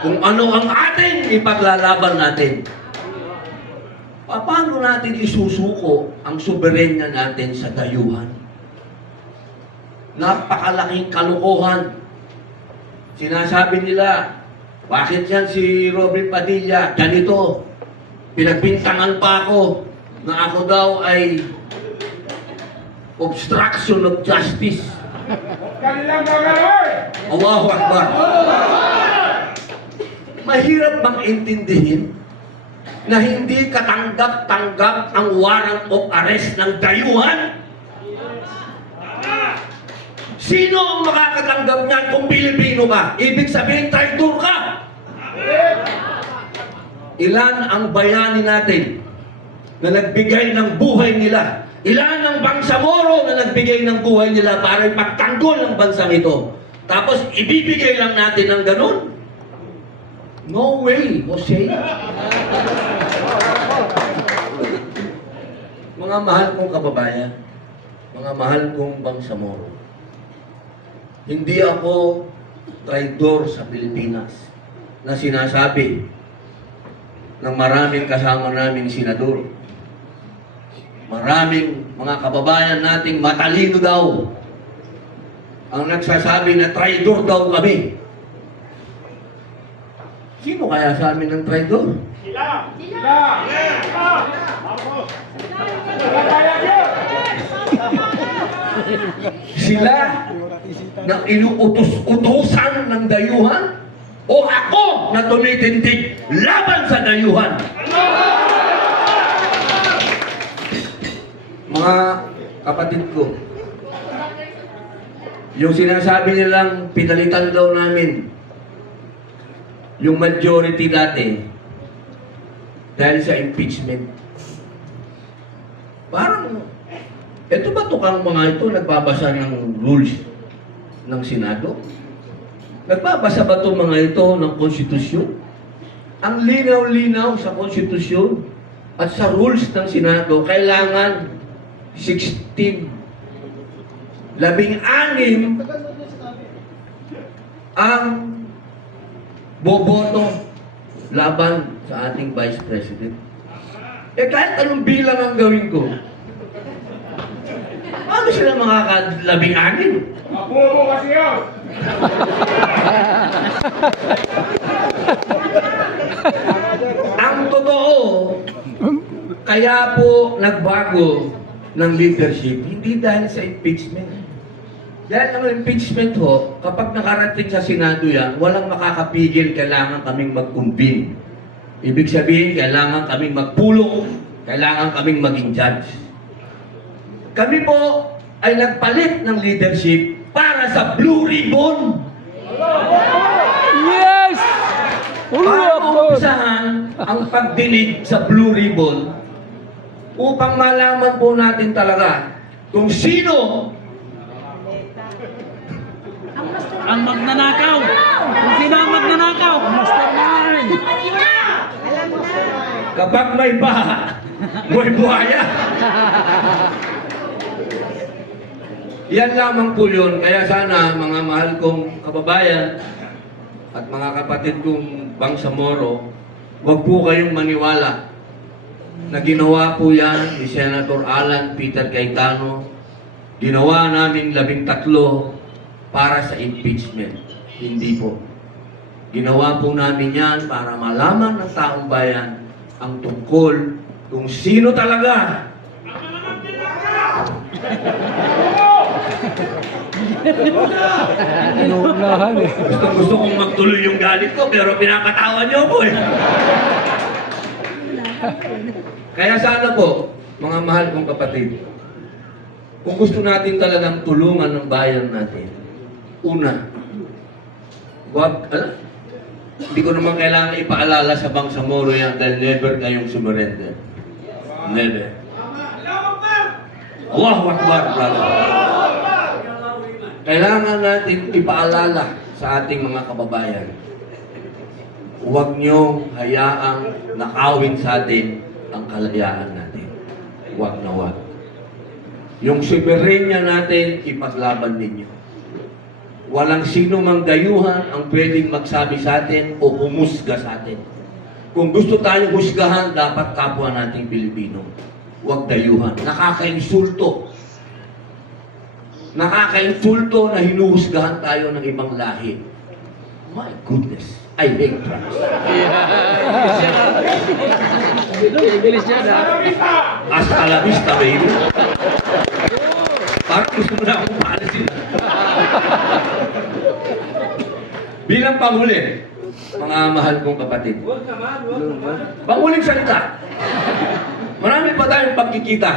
Kung ano ang ating ipaglalaban natin. Paano natin isusuko ang soberenya natin sa dayuhan? Napakalaking kalokohan. Sinasabi nila, bakit yan si Robin Padilla? Ganito, pinagbintangan pa ako na ako daw ay obstruction of justice. Allahu Akbar. Mahirap bang intindihin na hindi katanggap-tanggap ang warrant of arrest ng dayuhan? Sino ang makakatanggap niyan kung Pilipino ka? Ibig sabihin, traitor ka! Ilan ang bayani natin na nagbigay ng buhay nila? Ilan ang Bangsamoro na nagbigay ng buhay nila para ipagtanggol ang bansang ito? Tapos ibibigay lang natin ng ganun? No way, Jose. Mga mahal kong kababayan, mga mahal kong Bangsamoro, hindi ako traidor sa Pilipinas na sinasabi ng maraming kasama naming senador. Maraming mga kababayan nating matalino daw ang nagsasabi na traidor daw kami. Sino kaya sa amin ng traidor? Sila! Sila na inuutos-utusan ng dayuhan o ako na tumitindig laban sa dayuhan? Mga kapatid ko, yung sinasabi nilang pinalitan daw namin yung majority dati dahil sa impeachment. Parang, eto ba tukang mga ito nagbabasa ng rules ng Senado? Nagbabasa ba itong mga ito ng konstitusyon? Ang linaw-linaw sa konstitusyon at sa rules ng Senado, kailangan 16, 16 ang boboto laban sa ating Vice President. Kahit anong bilang ang gawin ko, paano sila makaka-16? Bobo kasi yun! Ang totoo, kaya po nagbago ng leadership, hindi dahil sa impeachment. Dahil ang impeachment ho, kapag nakarating sa Senado yan, walang makakapigil, kailangan kaming mag-convene. Ibig sabihin, kailangan kaming magpulong, kailangan kaming maging judge. Kami po ay nagpalit ng leadership para sa Blue Ribbon. Yes! Para umpisahan ang pagdinig sa Blue Ribbon upang malaman po natin talaga kung sino Ang magnanakaw! Kung sino ang magnanakaw? Mastermind! kapag may baha, may buhaya. Yan lamang po yun. Kaya sana mga mahal kong kababayan at mga kapatid kong Bangsamoro, huwag po kayong maniwala na ginawa po yan ni Senator Alan Peter Cayetano. Ginawa namin 13 para sa impeachment. Hindi po. Ginawa po namin yan para malaman ng taong bayan ang tungkol kung sino talaga Inuunahan eh. gusto kong magtuloy yung galit ko pero pinapatawa niyo ako eh. Kaya sana po, mga mahal kong kapatid, kung gusto natin talagang tulungan ng bayan natin, una, hindi ko naman kailangan ipaalala sa Bangsamoro yan dahil never kayong sumurrender. Never. Allahu Akbar, brother. Kailangan natin ipaalala sa ating mga kababayan. Huwag niyo hayaang nakawin sa atin ang kalayaan natin. Huwag na huwag. Yung soberenya natin, ipaglaban ninyo. Walang sino mang dayuhan ang pwedeng magsabi sa atin o humusga sa atin. Kung gusto tayong husgahan, dapat kapwa nating Pilipino. Huwag dayuhan. Nakakainsulto. Nakakainsulto na hinuhusgahan tayo ng ibang lahi. My goodness, I hate France. English yan ha. Hasta la vista, baby. Parang gusto mo na akong paalisin. Bilang panghuli, mga mahal kong kapatid. Panghuling salita. Marami pa tayong pagkikita.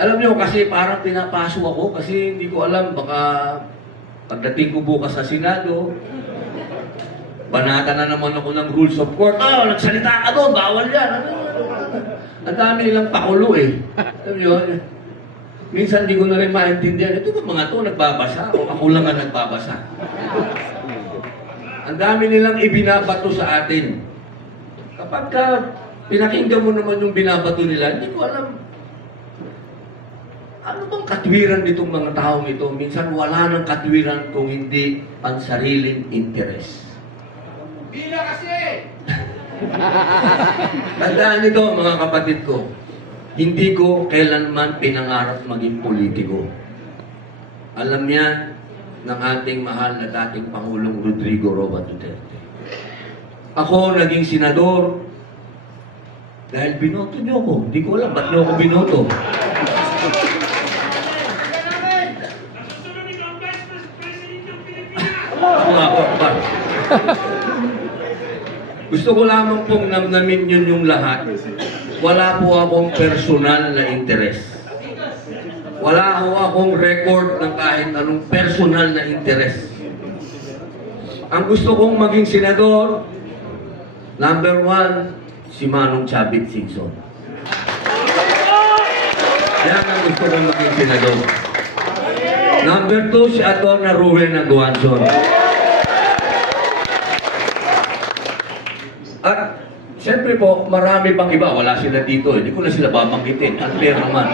Alam niyo, kasi parang pinapaso ako kasi hindi ko alam, baka pagdating ko bukas sa Senado, banata na naman ako ng rules of court. Oh, nagsalita ka doon, bawal yan. Ang dami nilang pakulo eh. Alam niyo, minsan hindi ko na rin maintindihan. Ito ba mga to nagbabasa o ako lang ang nagbabasa? Ang dami nilang ibinabato sa atin. Kapag pinakinggan mo naman yung binabato nila, hindi ko alam. Ano bang katwiran nitong mga taong ito? Minsan wala nang katwiran kung hindi pansariling interes. Bila kasi! Tandaan nito mga kapatid ko, hindi ko kailanman pinangarap maging politiko. Alam yan ng ating mahal na dating Pangulong Rodrigo Roa Duterte. Ako naging senador dahil binoto niyo ako. Hindi ko alam ba't niyo ako binoto. Gusto ko lamang pong namnamin yun yung lahat. Wala po akong personal na interes. Wala po akong record ng kahit anong personal na interes. Ang gusto kong maging senador, number 1, si Manong Chavit Singson. Yan ang gusto kong maging senador. Number 2, si Atty. Ruel Aguanzon. At siyempre po, marami pang iba. Wala sila dito. Hindi ko na sila babanggitin. Unfair naman.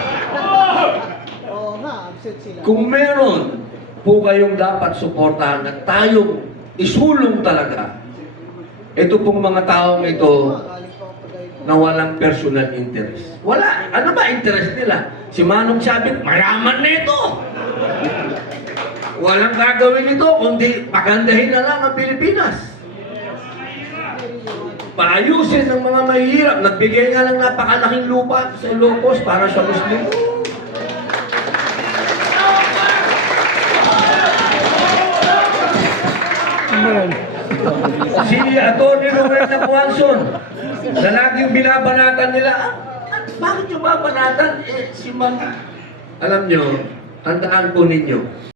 Oo nga, absent sila. Kung meron po kayong dapat suportahan na tayong isulong talaga, ito pong mga taong ito na walang personal interest. Wala. Ano ba interest nila? Si Manong Chavit, mayaman na ito. Walang gagawin ito kundi pagandahin na lang ang Pilipinas. Paayusin ng mga mahihirap. Nagbigay nga lang napakalaking lupa sa Ilocos para sa Muslim. Si Atty. Ruel Aguanzon, na laging binabanatan nila, bakit yung babanatan? Si Ma'am, alam nyo, tandaan po ninyo,